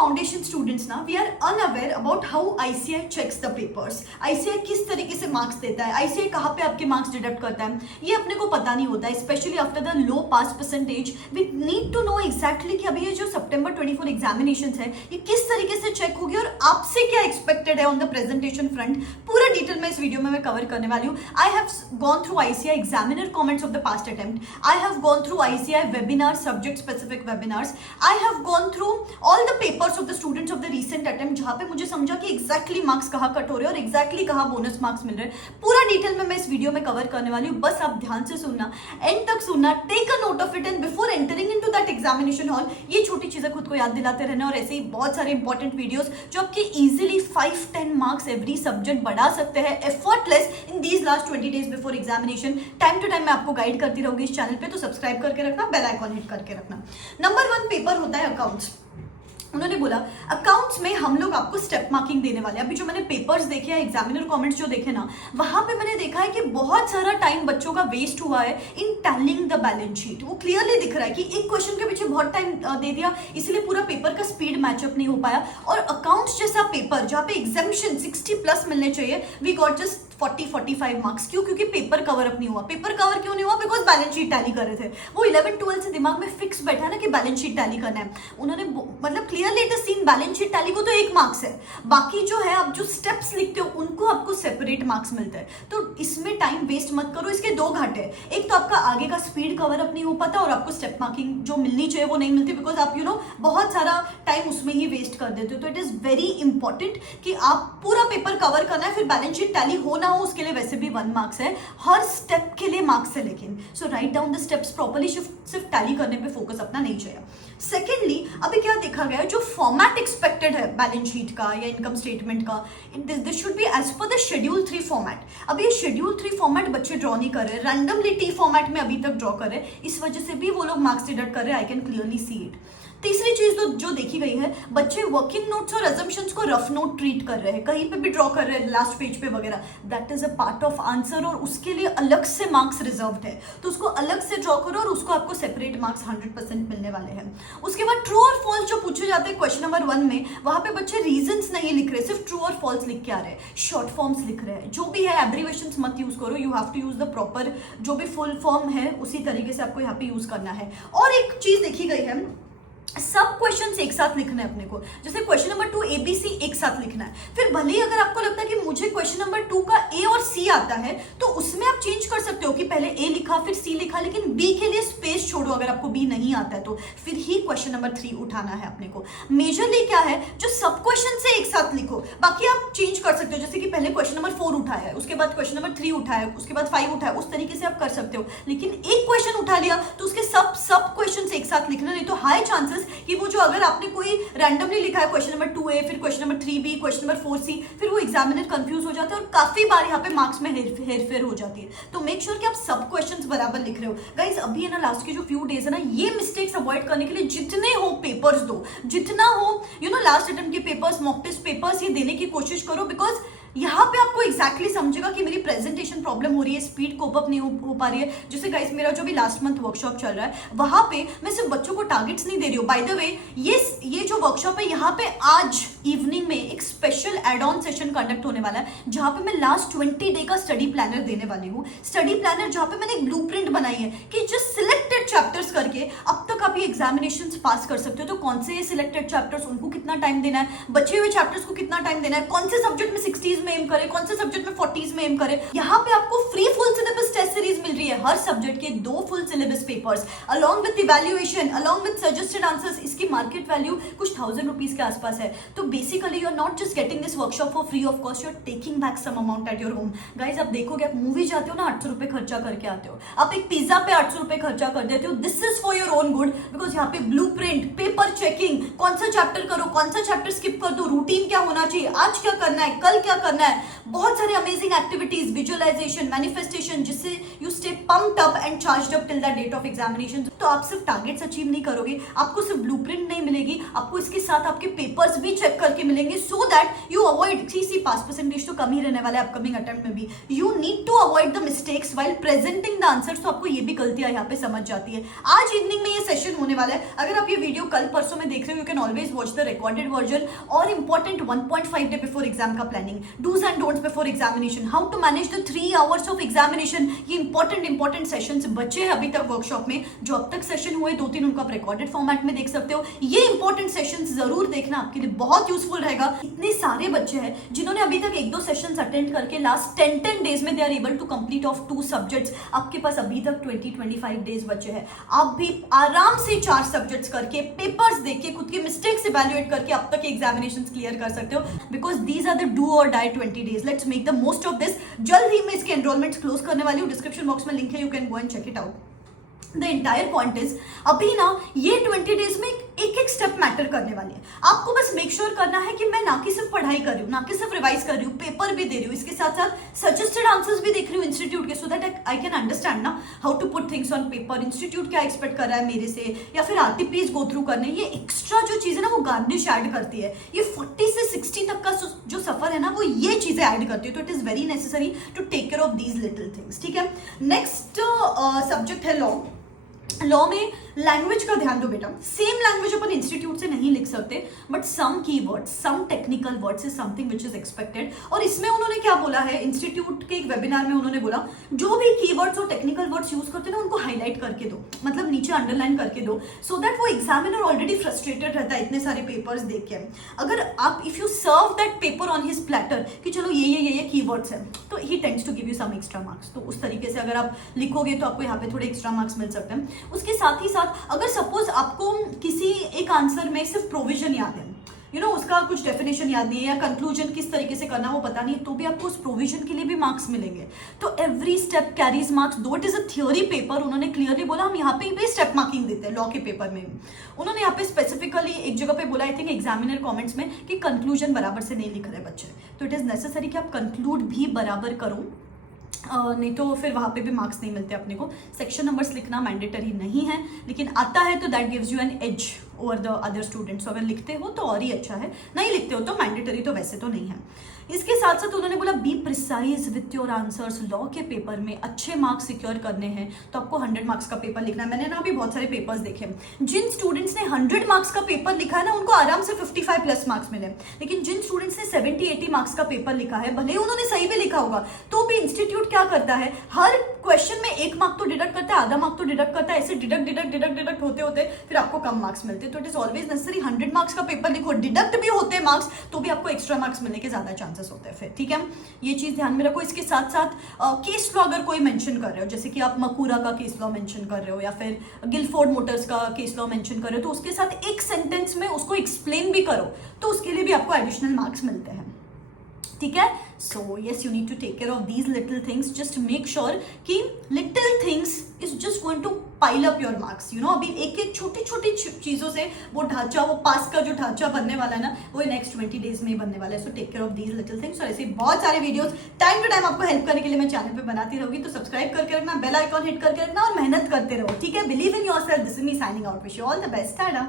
Foundation students ना we are unaware about how ICI checks the papers. ICI किस तरीके से मार्क्स देता है, आईसीआई कहाँ पे आपके मार्क्स डिडक्ट करता है, ये अपने को पता नहीं होता है। Specially after the low pass percentage we need to know exactly कि अभी ये जो सितंबर 24 एग्जामिनेशन है ये किस तरीके से चेक होगी और आपसे क्या एक्सपेक्टेड है ऑन द प्रेजेंटेशन फ्रंट। पूरा डिटेल में इस वीडियो में मैं कवर करने वाली हूँ। I have gone through ICI examiner comments of the past attempt, I have gone through ICI webinar subject specific webinars, I have gone through all the papers of the students of the recent attempt, जहां पे मुझे समझा कि exactly marks कहाँ cut हो रहे हैं और एग्जैक्टली कहाँ बोनस मार्क्स मिल रहे हैं। पूरा डिटेल में मैं इस वीडियो में कवर करने वाली हूँ, बस आप ध्यान से सुनना, एंड तक सुनना, take a note of it and before entering into that examination hall ये छोटी चीजें खुद को याद दिलाते रहना। और ऐसे ही बहुत सारे इंपॉर्टेंट वीडियोस जो आपके इजीली 5-10 मार्क्स एवरी सब्जेक्ट बढ़ा सकते हैं effortless in these last 20 days before examination. Time to time मैं आपको गाइड करती रहूंगी इस चैनल पे, तो सब्सक्राइब करके रखना, बेल आइकॉन हिट करके रखना। नंबर 1 पेपर होता है अकाउंट्स। उन्होंने बोला अकाउंट्स में हम लोग आपको स्टेप मार्किंग देने वाले हैं। अभी जो मैंने पेपर्स देखे हैं, एग्जामिनर कमेंट्स जो देखे ना, वहां पे मैंने देखा है कि बहुत सारा टाइम बच्चों का वेस्ट हुआ है इन टैलिंग द बैलेंस शीट। वो क्लियरली दिख रहा है कि एक क्वेश्चन के पीछे बहुत टाइम दे दिया, इसलिए पूरा पेपर का स्पीड मैचअप नहीं हो पाया। और अकाउंट्स जैसा पेपर जहाँ पे एग्जामिशन 60+ मिलने चाहिए, वी गॉट जस्ट 40-45 मार्क्स। क्यों? क्योंकि पेपर कवर अप नहीं हुआ। पेपर कवर क्यों नहीं हुआ? बिकॉज बैलेंस शीट टैली कर रहे थे। वो 11-12 से दिमाग में फिक्स बैठा ना कि बैलेंस शीट टैली करना है। उन्होंने मतलब clearly it is seen balance sheet tally को तो 1 मार्क्स है, बाकी जो है आप जो स्टेप्स लिखते हो उनको आपको सेपरेट मार्क्स मिलते हैं। तो इसमें टाइम वेस्ट मत करो। इसके 2 घाटे, एक तो आपका आगे का स्पीड कवर अप नहीं हो पाता और आपको स्टेप मार्किंग जो मिलनी चाहिए वो नहीं मिलती, बिकॉज आप बहुत सारा टाइम उसमें ही वेस्ट कर देते हो। तो इट इज वेरी इंपॉर्टेंट कि आप पूरा पेपर कवर करना है, फिर बैलेंस शीट टैली हो ना हो उसके लिए वैसे भी 1 मार्क्स है, हर स्टेप के लिए मार्क्स है। लेकिन so right down the steps properly, सिर्फ टैली करने पे फोकस अपना नहीं चाहिए। सेकेंडली, अभी क्या देखा गया है, जो फॉर्मेट एक्सपेक्टेड है बैलेंस शीट का या इनकम स्टेटमेंट का, this should be as per the schedule 3 format. अब ये शेड्यूल 3 फॉर्मेट बच्चे ड्रॉ नहीं कर रहे, रैंडमली टी फॉर्मेट में अभी तक ड्रॉ कर रहे, इस वजह से भी वो लोग मार्क्स डिडक्ट कर रहे। I can clearly see it. तीसरी चीज तो जो देखी गई है, बच्चे वर्किंग नोट्स और अजम्पशंस को रफ नोट ट्रीट कर रहे हैं, कहीं पे भी ड्रॉ कर रहे हैं लास्ट पेज पे वगैरह। That is a part of answer और उसके लिए अलग से मार्क्स रिजर्व्ड है, तो उसको अलग से ड्रॉ करो और उसको आपको सेपरेट मार्क्स 100% मिलने वाले हैं। उसके बाद ट्रू और फॉल्स जो पूछे जाते हैं क्वेश्चन नंबर 1 में, वहां पे बच्चे रीजंस नहीं लिख रहे, सिर्फ ट्रू और फॉल्स लिख के आ रहे हैं, शॉर्ट फॉर्म्स लिख रहे हैं। जो भी है एब्रीवेशंस मत यूज करो, you have to use the proper जो भी फुल फॉर्म है उसी तरीके से आपको यहाँ पे यूज करना है। और एक चीज देखी गई है, सब क्वेश्चंस एक साथ लिखना है अपने को। जैसे क्वेश्चन नंबर 2 ABC एक साथ लिखना है, फिर भले ही अगर आपको लगता है कि मुझे क्वेश्चन नंबर 2 का A और C आता है तो उसमें आप चेंज कर सकते हो कि पहले A लिखा फिर C लिखा, लेकिन B के लिए स्पेस छोड़ो। अगर आपको B नहीं आता है तो फिर ही क्वेश्चन नंबर 3 उठाना है अपने को। मेजरली क्या है, जो सब क्वेश्चन से एक साथ लिखो, बाकी आप चेंज कर सकते हो। जैसे कि पहले क्वेश्चन नंबर 4 उठाया है, उसके बाद क्वेश्चन नंबर 3 उठाया है, उसके बाद 5 उठाया, उस तरीके से आप कर सकते हो। लेकिन एक क्वेश्चन उठा लिया तो उसके सब क्वेश्चन एक साथ लिखना, नहीं तो हाई चांसेस कि वो जो अगर आपने कोई रैंडमली लिखा है क्वेश्चन नंबर 2A, फिर question number 3B, question number 4C, फिर वो एग्जामिनर कंफ्यूज हो जाता है और काफी बार यहाँ पे मार्क्स में हेरफेर हो जाती है। तो मेक श्योर कि आप सब क्वेश्चंस बराबर लिख रहे हो। गाइस अभी है ना, लास्ट के जो फ्यू डेज है ना, ये मिस्टेक्स अवॉइड करने के लिए जितने हो पेपर्स दो, जितना हो लास्ट अटेम्प्ट के पेपर्स, मॉक टेस्ट पेपर्स, ये देने की कोशिश करो। बिकॉज यहाँ पे आपको एग्जैक्टली समझेगा कि मेरी प्रेजेंटेशन प्रॉब्लम हो रही है, स्पीड कोप अप नहीं हो पा रही है। जैसे गाइस मेरा जो भी लास्ट मंथ वर्कशॉप चल रहा है, वहां पे मैं सिर्फ बच्चों को टारगेट्स नहीं दे रही हूँ। बाय द वे ये जो वर्कशॉप है, यहाँ पे आज इवनिंग में एक special add on session conduct होने वाला है, जहां पे मैं लास्ट 20 डे का स्टडी प्लानर देने वाली हूँ। स्टडी प्लानर जहां पे मैंने एक ब्लूप्रिंट बनाई है कि जो सिलेक्टेड चैप्टर्स करके अब तक आप ये एग्जामिनेशन पास कर सकते हो। तो कौन से ये सिलेक्टेड चैप्टर्स, उनको कितना टाइम देना है, बचे हुए चैप्टर्स को कितना टाइम देना है, कौन से सब्जेक्ट में 60s में एम करे, कौन से सब्जेक्ट में 40s में एम करे। यहाँ पे आपको free full syllabus test series मिल रही है, हर सब्जेक्ट के 2 full syllabus papers along with evaluation, along with suggested answers. इसकी मार्केट वैल्यू कुछ 1000 रुपीज के आसपास है। तो basically you are not just getting this workshop for free of cost, you are taking back some amount at your home. Guys आप देखोगे, आप movie जाते हो ना, 800 रुपए खर्चा करके आते हो, आप एक पिज्जा पे 800 रुपए खर्चा कर देते हो। This is for your own good, because यहाँ पे ब्लूप्रिंट, पेपर चेकिंग, कौन सा चैप्टर करो, कौन सा चैप्टर स्किप कर दो, रूटीन क्या होना चाहिए, आज क्या करना है, कल क्या करना है, बहुत सारे अमेजिंग एक्टिविटीज, विजुअलाइजेशन, मैनिफेस्टेशन, जिससे you to stay pumped up and charged up till the date of examination. तो आप सिर्फ टारगेट्स अचीव नहीं करोगे, आपको सिर्फ ब्लूप्रिंट नहीं मिलेगी, आपको इसके साथ आपके पेपर्स भी चेक करके मिलेंगे, so that you avoid C pass percentage तो कम ही रहने वाला है अपकमिंग अटेम्प्ट में भी। You need to avoid the mistakes while presenting the answers. तो आपको ये भी गलतियां यहाँ पे समझ जाती है। आज इवनिंग में ये सेशन होने वाला है। अगर आप ये वीडियो कल परसों में देख रहे हो, you can always watch the recorded version. और इंपॉर्टेंट 1.5 डे बिफोर एग्जाम का planning, dos and don'ts before examination, how to manage the 3 hours of examination. ये इंपॉर्टेंट सेशंस बचे हैं अभी तक वर्कशॉप में। जो अब तक सेशन हुए 2-3 उनको आप रिकॉर्डेड फॉर्मेट में देख सकते हो। ये इंपॉर्टेंट सेशंस जरूर देखना, आपके लिए बहुत यूजफुल रहेगा। इतने सारे बच्चे हैं जिन्होंने अभी तक 1-2 सेशंस अटेंड करके लास्ट 10 डेज में they are able to complete of 2 subjects. आपके पास अभी तक 20-25 डेज बचे हैं। आप भी आराम से 4 सब्जेक्ट्स करके, पेपर्स देख के, खुद के मिस्टेक्स इवैल्यूएट करके अब तक एग्जामिनेशन क्लियर कर सकते हो, because these are the do or die 20 days. Let's make the most of this. जल्द ही मैं इसके एनरोलमेंट क्लोज करने वाली हूँ। डिस्क्रिप्शन बॉक्स में लिंक है, you can go and check it out. The entire point is, अभी ना ये 20 डेज में एक स्टेप मैटर करने वाली है। आपको बस मेक श्योर करना है कि मैं ना कि सिर्फ पढ़ाई कर रही हूँ, ना कि सिर्फ रिवाइज कर रही हूँ, पेपर भी दे रही हूँ, इसके साथ साथ सजेस्टेड आंसर्स भी देख रही हूँ इंस्टीट्यूट के, so that I can understand ना how to put things on paper. Institute क्या एक्सपेक्ट कर रहा है मेरे से, या फिर आरटीपीज गो थ्रू करने। ये एक्स्ट्रा जो चीज़ है ना वो गार्निश ऐड करती है। ये 40 से 60 तक का जो सफर है ना वो ये चीज़ें ऐड करती है। तो it is very necessary to take care of these little things. ठीक है, नेक्स्ट सब्जेक्ट है लॉ। लॉ में लैंग्वेज का ध्यान दो बेटा। सेम लैंग्वेज अपन इंस्टीट्यूट से नहीं लिख सकते, but some keywords, some technical words is something which is expected. और इसमें उन्होंने क्या बोला है, इंस्टीट्यूट के एक वेबिनार में उन्होंने बोला जो भी कीवर्ड्स और टेक्निकल वर्ड्स यूज करते हैं ना उनको हाईलाइट करके दो, मतलब नीचे अंडरलाइन करके दो, सो दैट वो एग्जामिनर ऑलरेडी फ्रस्ट्रेटेड रहता है इतने सारे पेपर्स देख के। अगर आप if you serve that paper on his platter कि चलो ये कीवर्ड्स हैं, तो he tends to give you some extra marks. तो उस तरीके से अगर आप लिखोगे तो आपको यहाँ पे थोड़े एक्स्ट्रा मार्क्स मिल सकते हैं। उसके साथ ही साथ अगर सपोज आपको किसी एक आंसर में सिर्फ प्रोविजन याद है, यू नो उसका कुछ डेफिनेशन याद नहीं है, या कंक्लूजन किस तरीके से करना वो पता नहीं है, तो भी आपको उस प्रोविजन के लिए भी मार्क्स मिलेंगे। तो एवरी स्टेप कैरीज मार्क्स, दो it is a theory paper. उन्होंने क्लियरली बोला हम यहाँ पे भी स्टेप मार्किंग देते हैं लॉ के पेपर में। उन्होंने यहाँ पे स्पेसिफिकली एक जगह पे बोला, आई थिंक एग्जामिनर कॉमेंट्स में, कि कंक्लूजन बराबर से नहीं लिख रहे बच्चे। तो इट इज नेसेसरी कि आप कंक्लूड भी बराबर करो, नहीं तो फिर वहाँ पे भी मार्क्स नहीं मिलते अपने को। सेक्शन नंबर्स लिखना मैंडेटरी नहीं है, लेकिन आता है तो that gives you an edge over the other students. अगर लिखते हो तो और ही अच्छा है, नहीं लिखते हो तो मैंडेटरी तो वैसे तो नहीं है। इसके साथ साथ उन्होंने बोला be precise with your answers. Law के पेपर में अच्छे मार्क्स सिक्योर करने हैं तो आपको 100 मार्क्स का पेपर लिखना है। मैंने ना अभी बहुत सारे पेपर्स देखे, जिन स्टूडेंट्स ने 100 मार्क्स का पेपर लिखा है ना उनको आराम से 55 प्लस मार्क्स मिले। लेकिन जिन स्टूडेंट्स ने 70-80 मार्क्स का पेपर लिखा है, भले उन्होंने सही भी लिखा होगा, तो भी इंस्टीट्यूट क्या करता है, हर क्वेश्चन में 1 मार्क तो डिडक्ट करता है, आधा मार्क तो डिडक्ट करता है। ऐसे डिडक्ट होते होते फिर आपको कम मार्क्स मिलते हैं। तो it is always necessary 100 marks का पेपर लिखो, डिडक्ट भी होते हैं मार्क्स तो भी आपको एक्स्ट्रा मार्क्स मिलने के ज्यादा चांसेस होते हैं फिर। ठीक है, ये चीज ध्यान में रखो। इसके साथ साथ केस लॉ अगर कोई मेंशन कर रहे हो, जैसे कि आप मकूरा का केस लॉ मेंशन कर रहे हो या फिर गिलफोर्ड मोटर्स का केस लॉ मेंशन कर रहे हो, तो उसके साथ एक सेंटेंस में उसको एक्सप्लेन भी करो, तो उसके लिए भी आपको एडिशनल मार्क्स मिलते हैं। ठीक है, so yes you need to take care of these little things. Just make sure कि little things is just going to pile up your marks. You know अभी एक छोटी छोटी चीजों से वो ढांचा, वो पास का जो ढांचा बनने वाला है ना, वो नेक्स्ट 20 डेज में ही बनने वाला है। So take care of these little things. और ऐसे बहुत सारे वीडियोस टाइम टू टाइम आपको हेल्प करने के लिए मैं चैनल पे बनाती रहूंगी। तो सब्सक्राइब करके रखना, बेल आइकॉन हिट करके रखना और मेहनत करते रहो। ठीक है, believe in yourself. This is me signing out. Wish you all the best. Tata.